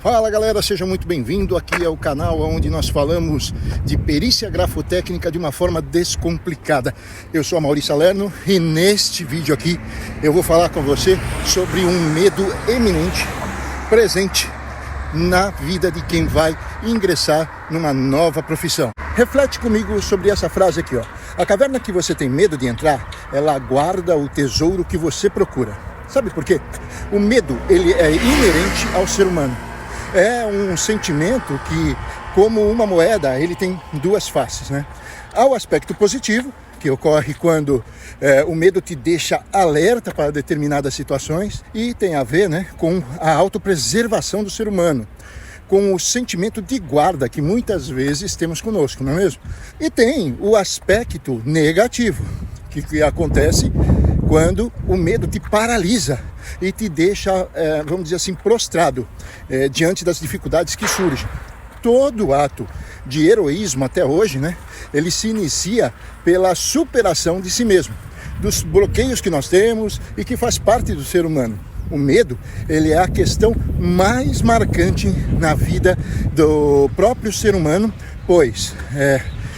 Fala galera, seja muito bem-vindo. Aqui é o canal onde nós falamos de perícia grafotécnica de uma forma descomplicada. Eu sou a Maurício Salerno e neste vídeo aqui eu vou falar com você sobre um medo eminente presente na vida de quem vai ingressar numa nova profissão. Reflete comigo sobre essa frase aqui, ó. A caverna que você tem medo de entrar, ela guarda o tesouro que você procura. Sabe por quê? O medo, ele é inerente ao ser humano. É um sentimento que, como uma moeda, ele tem duas faces, né? Há o aspecto positivo, que ocorre quando o medo te deixa alerta para determinadas situações e tem a ver, né, com a autopreservação do ser humano, com o sentimento de guarda que muitas vezes temos conosco, não é mesmo? E tem o aspecto negativo, que acontece quando o medo te paralisa e te deixa, vamos dizer assim, prostrado diante das dificuldades que surgem. Todo ato de heroísmo até hoje, né, ele se inicia pela superação de si mesmo, dos bloqueios que nós temos e que faz parte do ser humano. O medo, ele é a questão mais marcante na vida do próprio ser humano, pois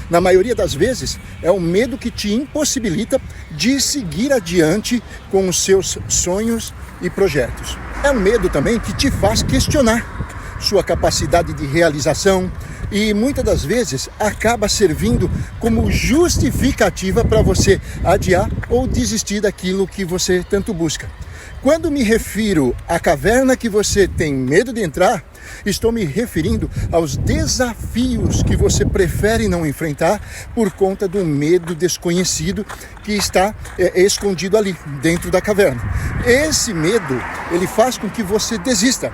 na maioria das vezes é o medo que te impossibilita de seguir adiante com os seus sonhos e projetos. É o medo também que te faz questionar sua capacidade de realização e muitas das vezes acaba servindo como justificativa para você adiar ou desistir daquilo que você tanto busca. Quando me refiro à caverna que você tem medo de entrar, estou me referindo aos desafios que você prefere não enfrentar por conta do medo desconhecido que está escondido ali, dentro da caverna. Esse medo, ele faz com que você desista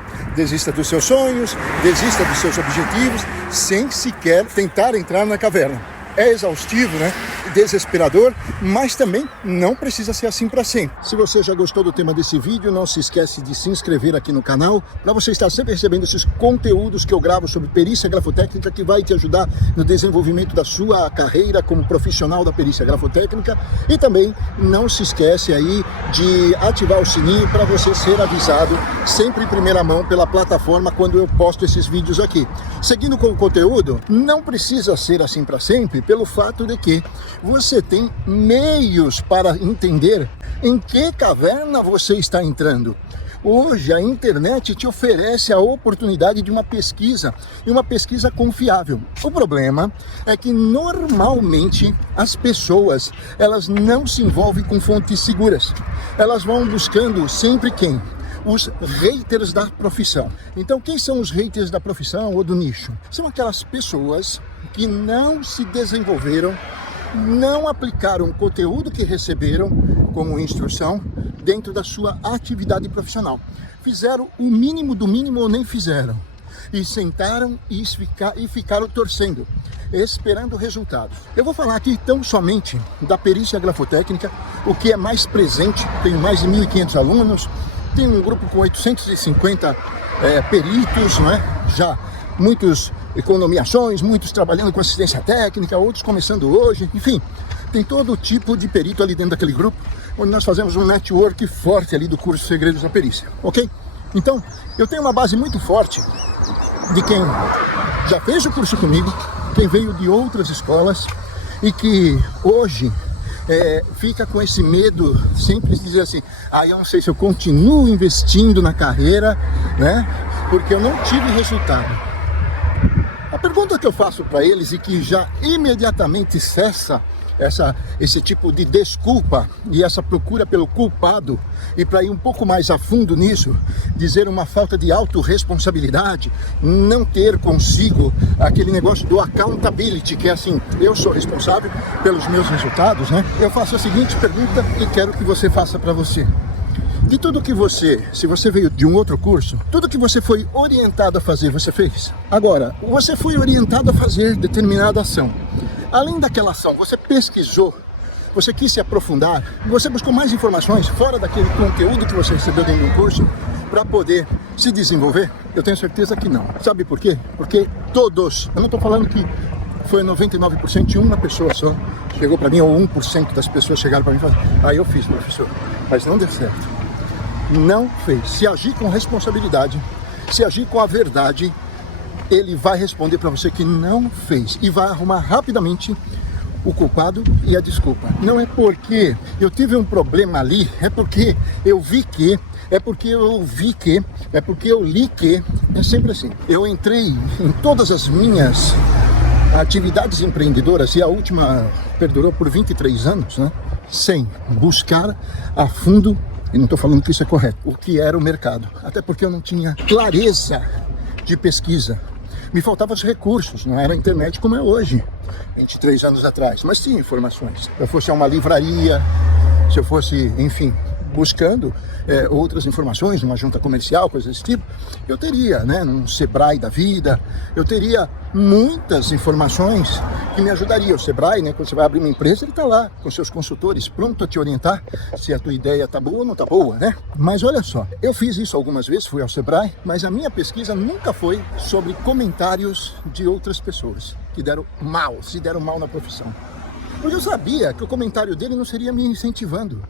dos seus sonhos, desista dos seus objetivos, sem sequer tentar entrar na caverna. É exaustivo, né? Desesperador, mas também não precisa ser assim para sempre. Se você já gostou do tema desse vídeo, não se esquece de se inscrever aqui no canal para você estar sempre recebendo esses conteúdos que eu gravo sobre perícia grafotécnica, que vai te ajudar no desenvolvimento da sua carreira como profissional da perícia grafotécnica. E também não se esquece aí de ativar o sininho para você ser avisado sempre em primeira mão pela plataforma quando eu posto esses vídeos aqui. Seguindo com o conteúdo, não precisa ser assim para sempre, pelo fato de que você tem meios para entender em que caverna você está entrando. Hoje a internet te oferece a oportunidade de uma pesquisa, e uma pesquisa confiável. O problema é que normalmente as pessoas, elas não se envolvem com fontes seguras. Elas vão buscando sempre quem? Os haters da profissão. Então, quem são os haters da profissão ou do nicho? São aquelas pessoas que não se desenvolveram, não aplicaram o conteúdo que receberam como instrução dentro da sua atividade profissional. Fizeram o mínimo do mínimo ou nem fizeram. E sentaram e ficaram torcendo, esperando resultados. Eu vou falar aqui tão somente da perícia grafotécnica, o que é mais presente. Tenho mais de 1.500 alunos, tem um grupo com 850 peritos, não é? Já muitos economiações, muitos trabalhando com assistência técnica, outros começando hoje, enfim, tem todo tipo de perito ali dentro daquele grupo, onde nós fazemos um network forte ali do curso Segredos da Perícia, ok? Então, eu tenho uma base muito forte de quem já fez o curso comigo, quem veio de outras escolas e que hoje fica com esse medo sempre de dizer assim, eu não sei se eu continuo investindo na carreira, né? Porque eu não tive resultado. A pergunta que eu faço para eles e que já imediatamente cessa esse tipo de desculpa e essa procura pelo culpado, e para ir um pouco mais a fundo nisso, dizer uma falta de autorresponsabilidade, não ter consigo aquele negócio do accountability, que é assim, eu sou responsável pelos meus resultados, né? Eu faço a seguinte pergunta e quero que você faça para você. De tudo que se você veio de um outro curso, tudo que você foi orientado a fazer, você fez? Agora, você foi orientado a fazer determinada ação. Além daquela ação, você pesquisou, você quis se aprofundar, você buscou mais informações fora daquele conteúdo que você recebeu dentro do curso para poder se desenvolver? Eu tenho certeza que não. Sabe por quê? Porque todos, eu não estou falando que foi 99% e uma pessoa só chegou para mim, ou 1% das pessoas chegaram para mim e falaram, eu fiz, professor, mas não deu certo. Não fez. Se agir com responsabilidade Se agir com a verdade, ele vai responder para você que não fez e vai arrumar rapidamente o culpado e a desculpa. Não é porque eu tive um problema ali, é porque eu vi que, é porque eu ouvi que, é porque eu li que. É sempre assim. Eu entrei em todas as minhas atividades empreendedoras, e a última perdurou por 23 anos, né? Sem buscar a fundo, e não estou falando que isso é correto, o que era o mercado. Até porque eu não tinha clareza de pesquisa. Me faltavam os recursos, não era a internet como é hoje, 23 anos atrás, mas tinha informações. Se eu fosse a uma livraria, se eu fosse, enfim, buscando outras informações, numa junta comercial, coisas desse tipo, eu teria, né, num Sebrae da vida, eu teria muitas informações que me ajudariam. O Sebrae, né, quando você vai abrir uma empresa, ele está lá com seus consultores, pronto a te orientar se a tua ideia está boa ou não está boa, né? Mas olha só, eu fiz isso algumas vezes, fui ao Sebrae, mas a minha pesquisa nunca foi sobre comentários de outras pessoas que se deram mal na profissão. Pois eu sabia que o comentário dele não seria me incentivando.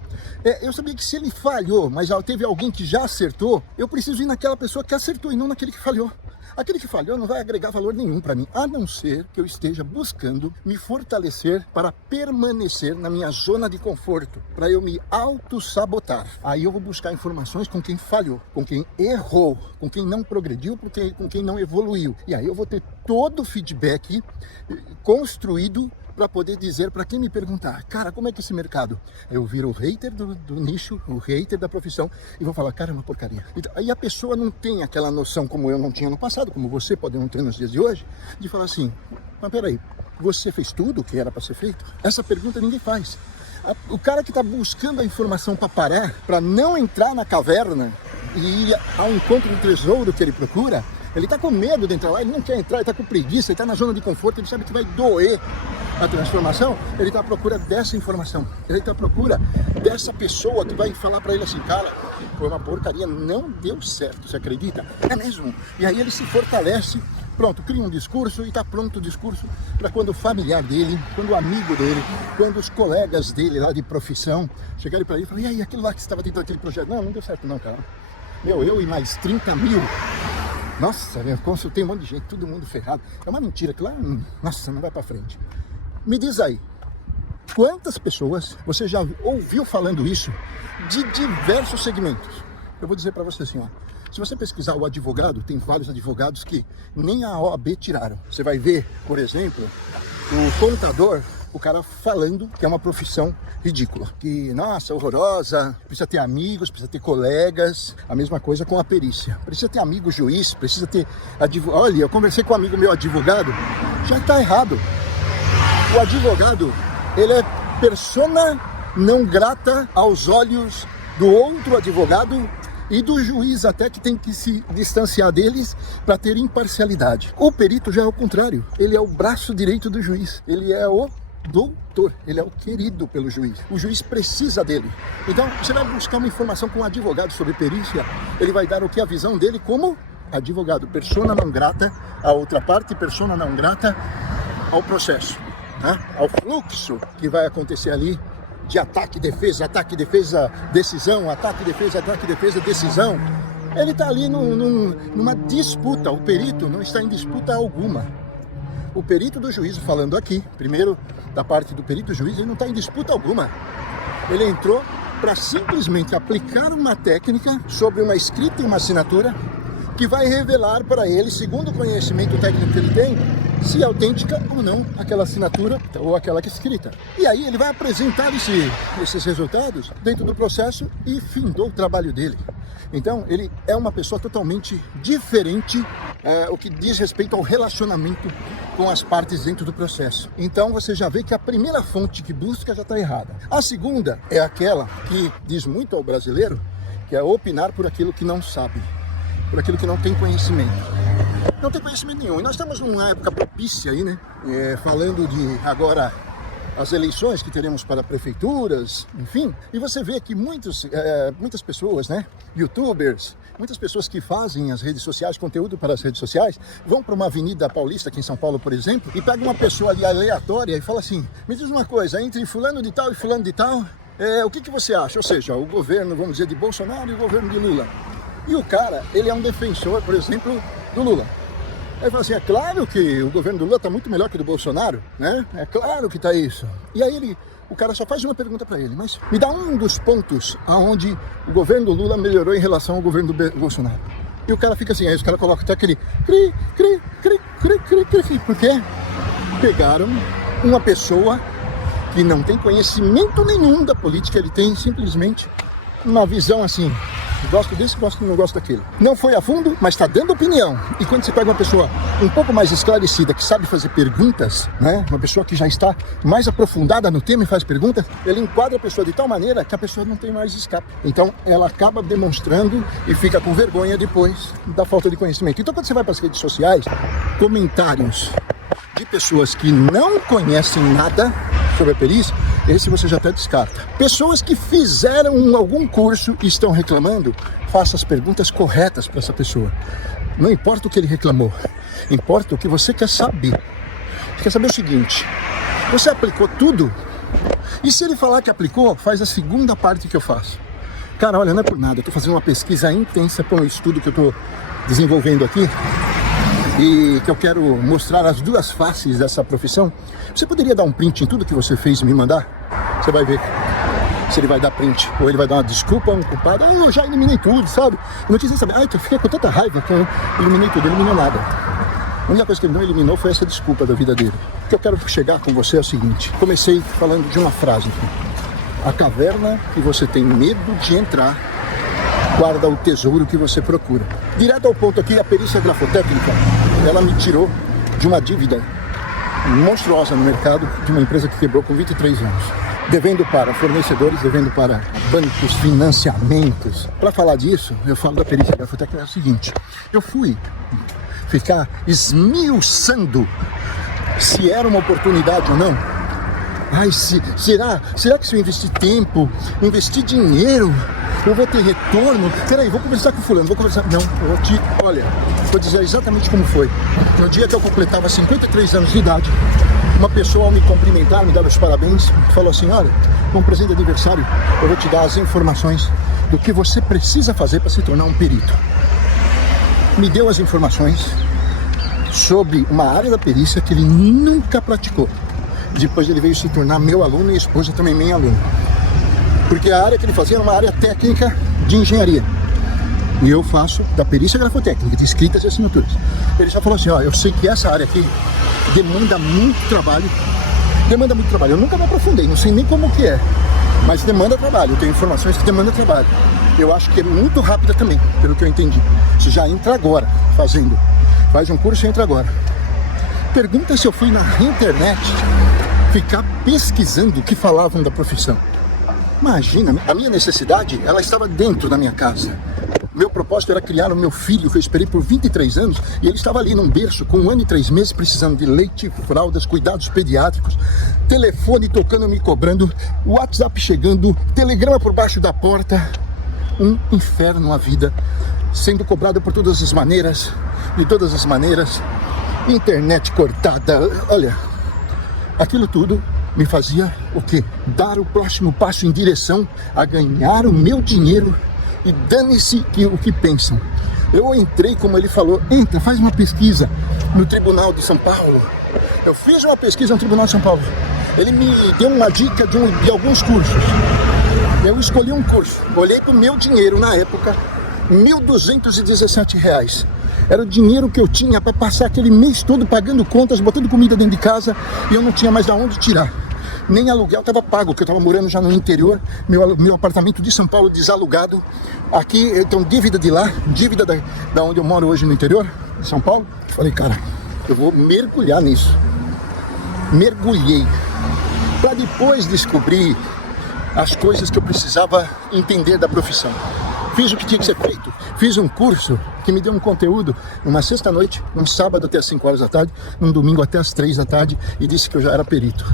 Eu sabia que se ele falhou, mas teve alguém que já acertou, eu preciso ir naquela pessoa que acertou e não naquele que falhou. Aquele que falhou não vai agregar valor nenhum para mim, a não ser que eu esteja buscando me fortalecer para permanecer na minha zona de conforto, para eu me auto-sabotar. Aí eu vou buscar informações com quem falhou, com quem errou, com quem não progrediu, com quem não evoluiu. E aí eu vou ter todo o feedback construído para poder dizer para quem me perguntar, cara, como é que é esse mercado? Eu viro o hater do nicho, o hater da profissão, e vou falar, cara, é uma porcaria. Então, aí a pessoa não tem aquela noção, como eu não tinha no passado, como você pode não ter nos dias de hoje, de falar assim, mas peraí, você fez tudo o que era para ser feito? Essa pergunta ninguém faz. O cara que está buscando a informação para parar, para não entrar na caverna e ir ao encontro do tesouro que ele procura, ele está com medo de entrar lá, ele não quer entrar, ele está com preguiça, ele está na zona de conforto, ele sabe que vai doer a transformação, ele está à procura dessa informação, ele está à procura dessa pessoa que vai falar para ele assim, cara, foi uma porcaria, não deu certo, você acredita? É mesmo. E aí ele se fortalece, pronto, cria um discurso e está pronto o discurso para quando o familiar dele, quando o amigo dele, quando os colegas dele lá de profissão chegarem para ele e falarem, e aí, aquilo lá que você estava tentando aquele projeto, não deu certo não, cara. Eu e mais 30 mil. Nossa, eu consultei um monte de gente, todo mundo ferrado. É uma mentira, claro. Nossa, não vai pra frente. Me diz aí, quantas pessoas você já ouviu falando isso de diversos segmentos? Eu vou dizer pra você assim, ó. Se você pesquisar o advogado, tem vários advogados que nem a OAB tiraram. Você vai ver, por exemplo, o contador, o cara falando que é uma profissão ridícula, que, nossa, horrorosa, precisa ter amigos, precisa ter colegas, a mesma coisa com a perícia. Precisa ter amigo juiz, precisa ter advogado. Olha, eu conversei com um amigo meu advogado, já está errado. O advogado, ele é persona não grata aos olhos do outro advogado e do juiz até, que tem que se distanciar deles para ter imparcialidade. O perito já é o contrário, ele é o braço direito do juiz, ele é o doutor, ele é o querido pelo juiz. O juiz precisa dele. Então, você vai buscar uma informação com um advogado sobre perícia, ele vai dar o que? A visão dele como advogado, persona não grata à outra parte, persona não grata ao processo, tá? Ao fluxo que vai acontecer ali de ataque, defesa, decisão, ataque, defesa, decisão. Ele está ali numa disputa, o perito não está em disputa alguma. O perito do juízo, falando aqui, primeiro da parte do perito do juiz, ele não está em disputa alguma. Ele entrou para simplesmente aplicar uma técnica sobre uma escrita e uma assinatura que vai revelar para ele, segundo o conhecimento técnico que ele tem, se é autêntica ou não aquela assinatura ou aquela que é escrita. E aí ele vai apresentar esses resultados dentro do processo e findou o trabalho dele. Então ele é uma pessoa totalmente diferente o que diz respeito ao relacionamento com as partes dentro do processo. Então você já vê que a primeira fonte que busca já está errada. A segunda é aquela que diz muito ao brasileiro, que é opinar por aquilo que não sabe, por aquilo que não tem conhecimento. Não tem conhecimento nenhum. E nós estamos numa época propícia aí, né? Falando de agora as eleições que teremos para prefeituras, enfim. E você vê que muitas pessoas, né? YouTubers, muitas pessoas que fazem as redes sociais, conteúdo para as redes sociais, vão para uma avenida paulista aqui em São Paulo, por exemplo, e pegam uma pessoa ali aleatória e fala assim, me diz uma coisa, entre fulano de tal e fulano de tal, o que você acha? Ou seja, o governo, vamos dizer, de Bolsonaro e o governo de Lula. E o cara, ele é um defensor, por exemplo, do Lula. Aí fala assim, é claro que o governo do Lula está muito melhor que o do Bolsonaro, né? É claro que está isso. E aí o cara só faz uma pergunta para ele, mas me dá um dos pontos aonde o governo do Lula melhorou em relação ao governo do Bolsonaro. E o cara fica assim, aí os caras colocam até aquele cri, cri, cri, cri, cri, cri. Por quê? Pegaram uma pessoa que não tem conhecimento nenhum da política, ele tem simplesmente uma visão assim, gosto desse, não gosto daquele. Não foi a fundo, mas está dando opinião. E quando você pega uma pessoa um pouco mais esclarecida, que sabe fazer perguntas, né? Uma pessoa que já está mais aprofundada no tema e faz perguntas, ele enquadra a pessoa de tal maneira que a pessoa não tem mais escape. Então ela acaba demonstrando e fica com vergonha depois da falta de conhecimento. Então quando você vai para as redes sociais, comentários de pessoas que não conhecem nada sobre a perícia, esse você já até descarta. Pessoas que fizeram algum curso e estão reclamando, faça as perguntas corretas para essa pessoa. Não importa o que ele reclamou, importa o que você quer saber. Você quer saber o seguinte, você aplicou tudo? E se ele falar que aplicou, faz a segunda parte que eu faço. Cara, olha, não é por nada, eu estou fazendo uma pesquisa intensa para um estudo que eu estou desenvolvendo aqui, e que eu quero mostrar as duas faces dessa profissão. Você poderia dar um print em tudo que você fez e me mandar? Você vai ver se ele vai dar print, ou ele vai dar uma desculpa, um culpado. Ah, eu já eliminei tudo, sabe? Eu não quis nem saber. Ah, eu fiquei com tanta raiva que eu eliminei tudo, eliminou nada. A única coisa que ele não eliminou foi essa desculpa da vida dele. O que eu quero chegar com você é o seguinte. Comecei falando de uma frase aqui. A caverna que você tem medo de entrar guarda o tesouro que você procura. Direto ao ponto aqui, a perícia grafotécnica, ela me tirou de uma dívida monstruosa no mercado, de uma empresa que quebrou com 23 anos. Devendo para fornecedores, devendo para bancos, financiamentos. Para falar disso, eu falo da perícia grafotécnica, é o seguinte. Eu fui ficar esmiuçando se era uma oportunidade ou não. Ai, será que se eu investir tempo, investir dinheiro, eu vou ter retorno? Peraí, vou conversar com o fulano, Não, vou dizer exatamente como foi. No dia que eu completava 53 anos de idade, uma pessoa ao me cumprimentar, me dar os parabéns, falou assim, olha, como presente de aniversário, eu vou te dar as informações do que você precisa fazer para se tornar um perito. Me deu as informações sobre uma área da perícia que ele nunca praticou. Depois ele veio se tornar meu aluno e a esposa também minha aluna. Porque a área que ele fazia era uma área técnica de engenharia. E eu faço da perícia grafotécnica, de escritas e assinaturas. Ele já falou assim, ó, eu sei que essa área aqui demanda muito trabalho. Eu nunca me aprofundei, não sei nem como que é. Mas demanda trabalho, eu tenho informações que demandam trabalho. Eu acho que é muito rápida também, pelo que eu entendi. Você já entra agora fazendo. Faz um curso e entra agora. Pergunta se eu fui na internet ficar pesquisando o que falavam da profissão. Imagina, a minha necessidade, ela estava dentro da minha casa. Meu propósito era criar o meu filho, que eu esperei por 23 anos, e ele estava ali num berço, com 1 ano e 3 meses, precisando de leite, fraldas, cuidados pediátricos, telefone tocando, me cobrando, WhatsApp chegando, telegrama por baixo da porta. Um inferno a vida, sendo cobrada por todas as maneiras, de todas as maneiras, internet cortada, olha, aquilo tudo me fazia o quê? Dar o próximo passo em direção a ganhar o meu dinheiro e dane-se o que pensam. Eu entrei, como ele falou, entra, faz uma pesquisa no Tribunal de São Paulo. Eu fiz uma pesquisa no Tribunal de São Paulo. Ele me deu uma dica de alguns cursos. Eu escolhi um curso, olhei para o meu dinheiro na época, R$ 1.217. Era o dinheiro que eu tinha para passar aquele mês todo pagando contas, botando comida dentro de casa, e eu não tinha mais de onde tirar. Nem aluguel estava pago, porque eu estava morando já no interior, meu apartamento de São Paulo desalugado. Aqui, então, dívida de lá, dívida da onde eu moro hoje no interior, de São Paulo. Falei, cara, eu vou mergulhar nisso. Mergulhei, para depois descobrir as coisas que eu precisava entender da profissão. Fiz o que tinha que ser feito, fiz um curso que me deu um conteúdo numa sexta-noite, num sábado até as 5 horas da tarde, num domingo até as 3 da tarde, e disse que eu já era perito.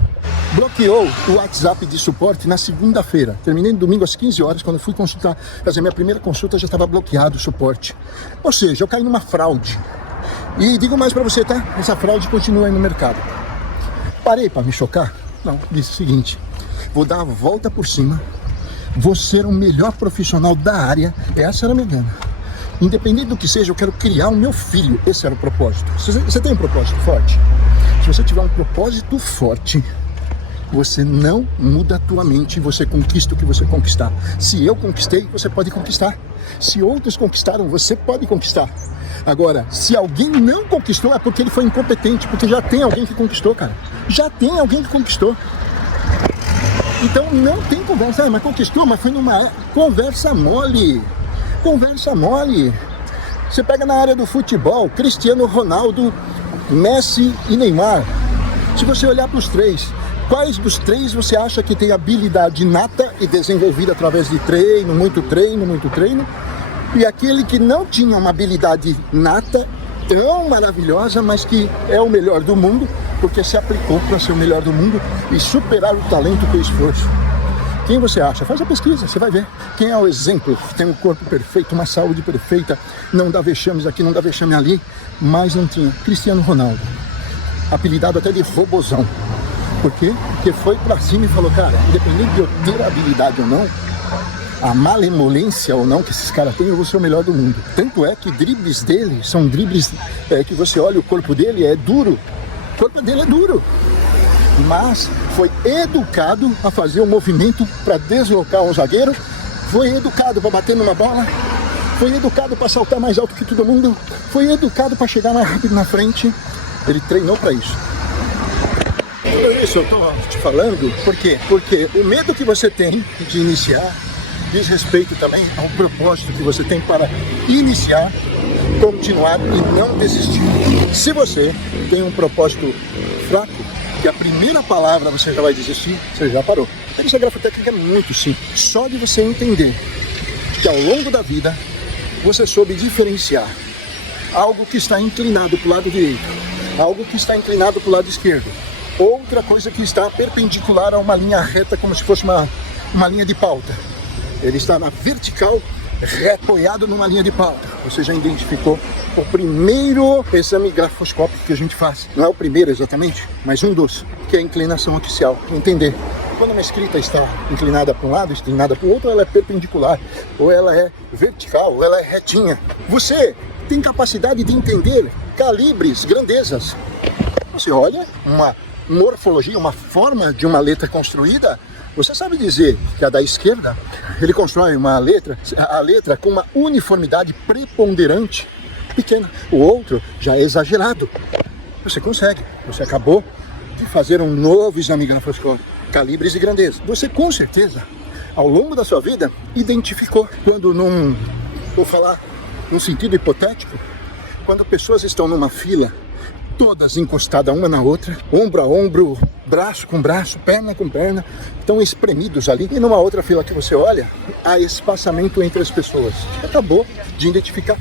Bloqueou o WhatsApp de suporte na segunda-feira. Terminei no domingo às 15 horas, quando fui consultar, fazer minha primeira consulta, já estava bloqueado o suporte. Ou seja, eu caí numa fraude. E digo mais para você, tá? Essa fraude continua aí no mercado. Parei para me chocar? Não, disse o seguinte, vou dar a volta por cima, vou ser o melhor profissional da área, essa era a minha gana. Independente do que seja, eu quero criar o meu filho. Esse era o propósito. Você tem um propósito forte? Se você tiver um propósito forte, você não muda a tua mente, você conquista o que você conquistar. Se eu conquistei, você pode conquistar. Se outros conquistaram, você pode conquistar. Agora, se alguém não conquistou, é porque ele foi incompetente, porque já tem alguém que conquistou, cara. Já tem alguém que conquistou. Então não tem conversa, mas conquistou, mas foi numa conversa mole. Conversa mole. Você pega na área do futebol, Cristiano Ronaldo, Messi e Neymar. Se você olhar para os três, quais dos três você acha que tem habilidade inata e desenvolvida através de treino, muito treino, muito treino? E aquele que não tinha uma habilidade nata tão maravilhosa, mas que é o melhor do mundo, porque se aplicou para ser o melhor do mundo e superar o talento com o esforço. Quem você acha? Faz a pesquisa, você vai ver. Quem é o exemplo? Tem um corpo perfeito, uma saúde perfeita, não dá vexames aqui, não dá vexame ali, mas não tinha. Cristiano Ronaldo, apelidado até de robozão. Por quê? Porque foi pra cima e falou, cara, independente de eu ter habilidade ou não, a malemolência ou não que esses caras têm, eu vou ser o melhor do mundo. Tanto é que dribles dele são dribles que você olha, o corpo dele é duro. O corpo dele é duro. Mas foi educado a fazer um movimento para deslocar um zagueiro, foi educado para bater numa bola, foi educado para saltar mais alto que todo mundo, foi educado para chegar mais rápido na frente. Ele treinou para isso. Tudo isso eu estou te falando, por quê? Porque o medo que você tem de iniciar diz respeito também ao propósito que você tem para iniciar, continuar e não desistir. Se você tem um propósito fraco, que a primeira palavra você já vai desistir, você já parou. Essa grafotécnica é muito simples. Só de você entender que ao longo da vida você soube diferenciar algo que está inclinado para o lado direito, algo que está inclinado para o lado esquerdo, outra coisa que está perpendicular a uma linha reta, como se fosse uma linha de pauta. Ele está na vertical, apoiado numa linha de pauta. Você já identificou o primeiro exame grafoscópico que a gente faz. Não é o primeiro exatamente, mas um dos, que é a inclinação axial. Entender. Quando uma escrita está inclinada para um lado, inclinada para o outro, ela é perpendicular, ou ela é vertical, ou ela é retinha. Você tem capacidade de entender calibres, grandezas. Você olha uma morfologia, uma forma de uma letra construída, você sabe dizer que a da esquerda, ele constrói a letra com uma uniformidade preponderante pequena. O outro já é exagerado. Você consegue. Você acabou de fazer um novo exame grafoscópico, calibres e grandeza. Você com certeza, ao longo da sua vida, identificou quando vou falar num sentido hipotético, quando pessoas estão numa fila, todas encostadas uma na outra, ombro a ombro, braço com braço, perna com perna, estão espremidos ali. E numa outra fila que você olha, há espaçamento entre as pessoas. Acabou de identificar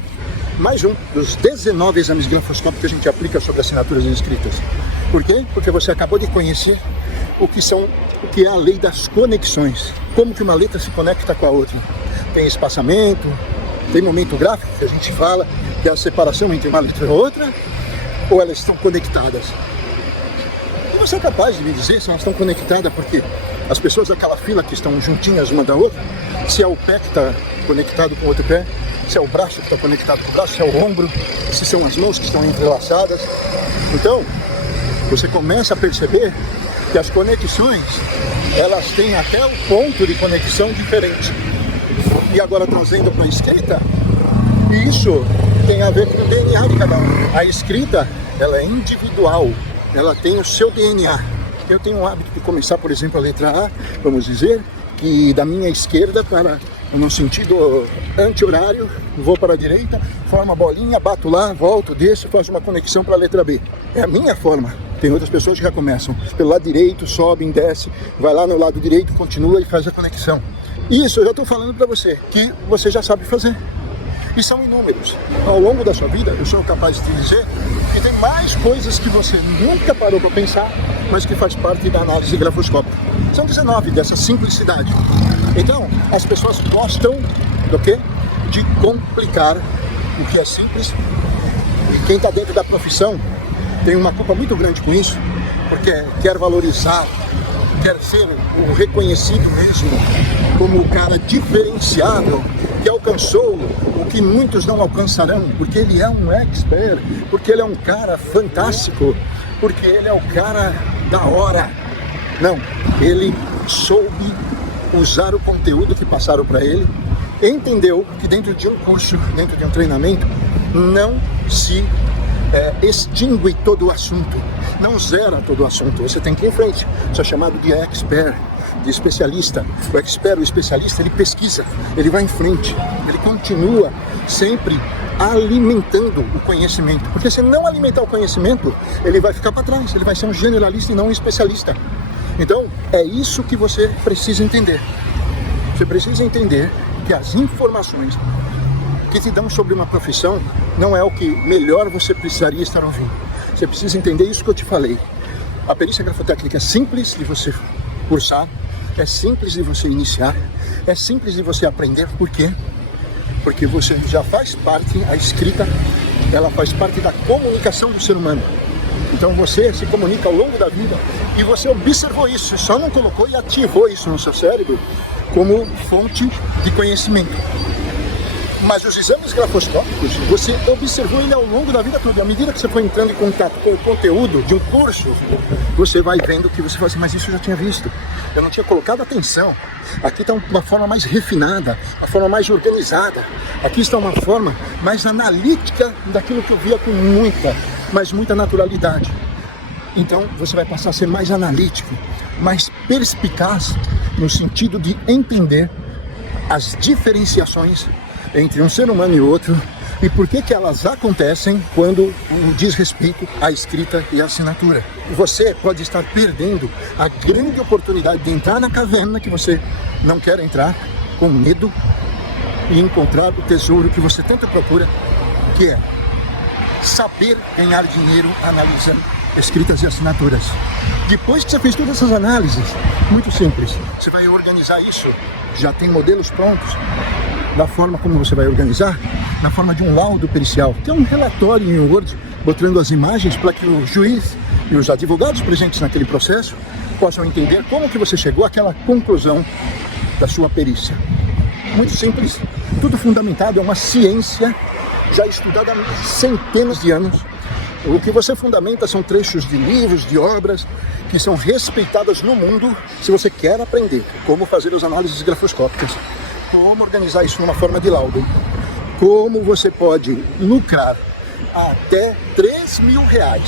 mais um dos 19 exames grafoscópicos que a gente aplica sobre assinaturas escritas. Por quê? Porque você acabou de conhecer o que é a lei das conexões. Como que uma letra se conecta com a outra. Tem espaçamento, tem momento gráfico, que a gente fala, que é a separação entre uma letra e outra, ou elas estão conectadas? E você é capaz de me dizer se elas estão conectadas porque as pessoas daquela fila que estão juntinhas uma da outra, se é o pé que está conectado com o outro pé, se é o braço que está conectado com o braço, se é o ombro, se são as mãos que estão entrelaçadas. Então, você começa a perceber que as conexões, elas têm até um ponto de conexão diferente. E agora trazendo para a escrita, isso tem a ver com o DNA de cada um. A escrita, ela é individual, ela tem o seu DNA. Eu tenho o hábito de começar, por exemplo, a letra A, vamos dizer, que da minha esquerda para no sentido anti-horário, vou para a direita, formo a bolinha, bato lá, volto, desço, faço uma conexão para a letra B. É a minha forma. Tem outras pessoas que já começam pelo lado direito, sobem, desce, vai lá no lado direito, continua e faz a conexão. Isso eu já estou falando para você, que você já sabe fazer. E são inúmeros. Ao longo da sua vida, eu sou capaz de dizer que tem mais coisas que você nunca parou para pensar, mas que faz parte da análise grafoscópica. São 19 dessa simplicidade. Então, as pessoas gostam do quê? De complicar o que é simples. E quem está dentro da profissão tem uma culpa muito grande com isso, porque quer valorizar, quer ser o reconhecido mesmo como o cara diferenciado, que alcançou o que muitos não alcançarão, porque ele é um expert, porque ele é um cara fantástico, porque ele é o cara da hora. Não, ele soube usar o conteúdo que passaram para ele, entendeu que dentro de um curso, dentro de um treinamento, não se extingue todo o assunto, não zera todo o assunto, você tem que ir em frente. Isso é chamado de expert, de especialista. O expert, o especialista, ele pesquisa, ele vai em frente, ele continua sempre alimentando o conhecimento, porque se não alimentar o conhecimento, ele vai ficar para trás, ele vai ser um generalista e não um especialista. Então, é isso que você precisa entender. Você precisa entender que as informações que te dão sobre uma profissão não é o que melhor você precisaria estar ouvindo. Você precisa entender isso que eu te falei. A perícia grafotécnica é simples de você cursar, é simples de você iniciar, é simples de você aprender. Por quê? Porque você já faz parte, a escrita, ela faz parte da comunicação do ser humano. Então você se comunica ao longo da vida e você observou isso, só não colocou e ativou isso no seu cérebro como fonte de conhecimento. Mas os exames grafoscópicos, você observou ele ao longo da vida toda. À medida que você foi entrando em contato com o conteúdo de um curso, você vai vendo que você fala assim, mas isso eu já tinha visto, eu não tinha colocado atenção. Aqui está uma forma mais refinada, uma forma mais organizada. Aqui está uma forma mais analítica daquilo que eu via com muita naturalidade. Então você vai passar a ser mais analítico, mais perspicaz, no sentido de entender as diferenciações entre um ser humano e outro e por que elas acontecem quando diz respeito à escrita e à assinatura. Você pode estar perdendo a grande oportunidade de entrar na caverna que você não quer entrar, com medo, e encontrar o tesouro que você tanto procura, que é saber ganhar dinheiro analisando escritas e assinaturas. Depois que você fez todas essas análises, muito simples, você vai organizar isso, já tem modelos prontos, da forma como você vai organizar, na forma de um laudo pericial, que é um relatório em Word, botando as imagens para que o juiz e os advogados presentes naquele processo possam entender como que você chegou àquela conclusão da sua perícia. Muito simples, tudo fundamentado, é uma ciência já estudada há centenas de anos. O que você fundamenta são trechos de livros, de obras, que são respeitadas no mundo se você quer aprender como fazer as análises grafoscópicas, como organizar isso numa forma de laudo, como você pode lucrar até R$3.000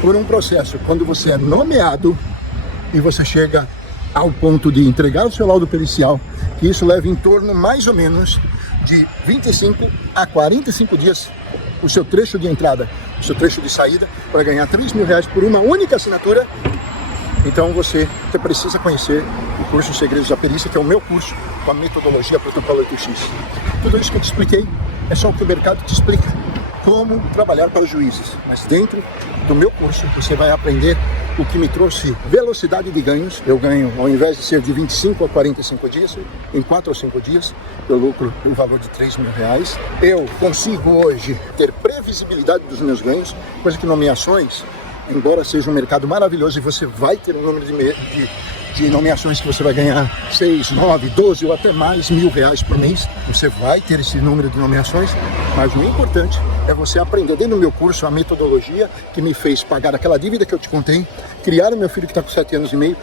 por um processo quando você é nomeado e você chega ao ponto de entregar o seu laudo pericial, que isso leva em torno mais ou menos de 25 a 45 dias o seu trecho de entrada, o seu trecho de saída, para ganhar R$3.000 por uma única assinatura. Então você precisa conhecer o curso Segredos da Perícia, que é o meu curso com a metodologia Protocolo 8X. Tudo isso que eu te expliquei é só o que o mercado te explica, como trabalhar para os juízes. Mas dentro do meu curso você vai aprender o que me trouxe velocidade de ganhos. Eu ganho, ao invés de ser de 25 a 45 dias, em 4 ou 5 dias, eu lucro o valor de R$3.000. Eu consigo hoje ter previsibilidade dos meus ganhos, coisa que nomeações, embora seja um mercado maravilhoso e você vai ter um número de nomeações que você vai ganhar 6, 9, 12 ou até mais R$1.000 por mês, você vai ter esse número de nomeações, mas o importante é você aprender dentro do meu curso a metodologia que me fez pagar aquela dívida que eu te contei, criar o meu filho que está com 7 anos e meio,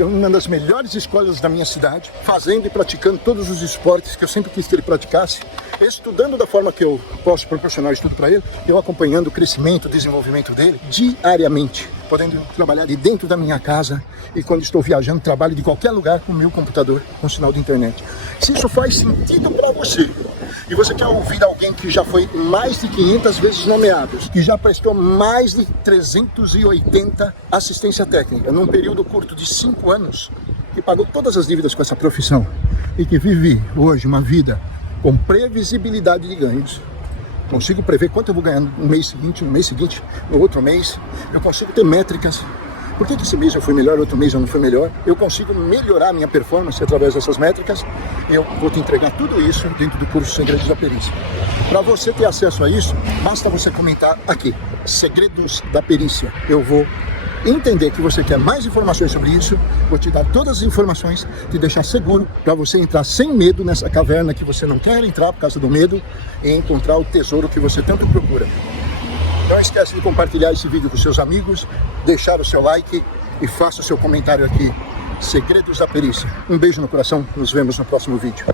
uma das melhores escolas da minha cidade, fazendo e praticando todos os esportes que eu sempre quis que ele praticasse, estudando da forma que eu posso proporcionar estudo para ele, eu acompanhando o crescimento, o desenvolvimento dele diariamente, podendo trabalhar de dentro da minha casa e quando estou viajando, trabalho de qualquer lugar com o meu computador, com sinal de internet. Se isso faz sentido para você e você quer ouvir alguém que já foi mais de 500 vezes nomeado, que já prestou mais de 380 assistência técnica num período curto de 5 anos, que pagou todas as dívidas com essa profissão e que vive hoje uma vida com previsibilidade de ganhos, consigo prever quanto eu vou ganhar no mês seguinte, no outro mês, eu consigo ter métricas. Por que esse mês eu fui melhor, outro mês eu não fui melhor? Eu consigo melhorar a minha performance através dessas métricas. Eu vou te entregar tudo isso dentro do curso Segredos da Perícia. Para você ter acesso a isso, basta você comentar aqui, Segredos da Perícia. Eu vou entender que você quer mais informações sobre isso, vou te dar todas as informações, te deixar seguro para você entrar sem medo nessa caverna que você não quer entrar por causa do medo e encontrar o tesouro que você tanto procura. Não esquece de compartilhar esse vídeo com seus amigos, deixar o seu like e faça o seu comentário aqui. Segredos da Perícia. Um beijo no coração, nos vemos no próximo vídeo.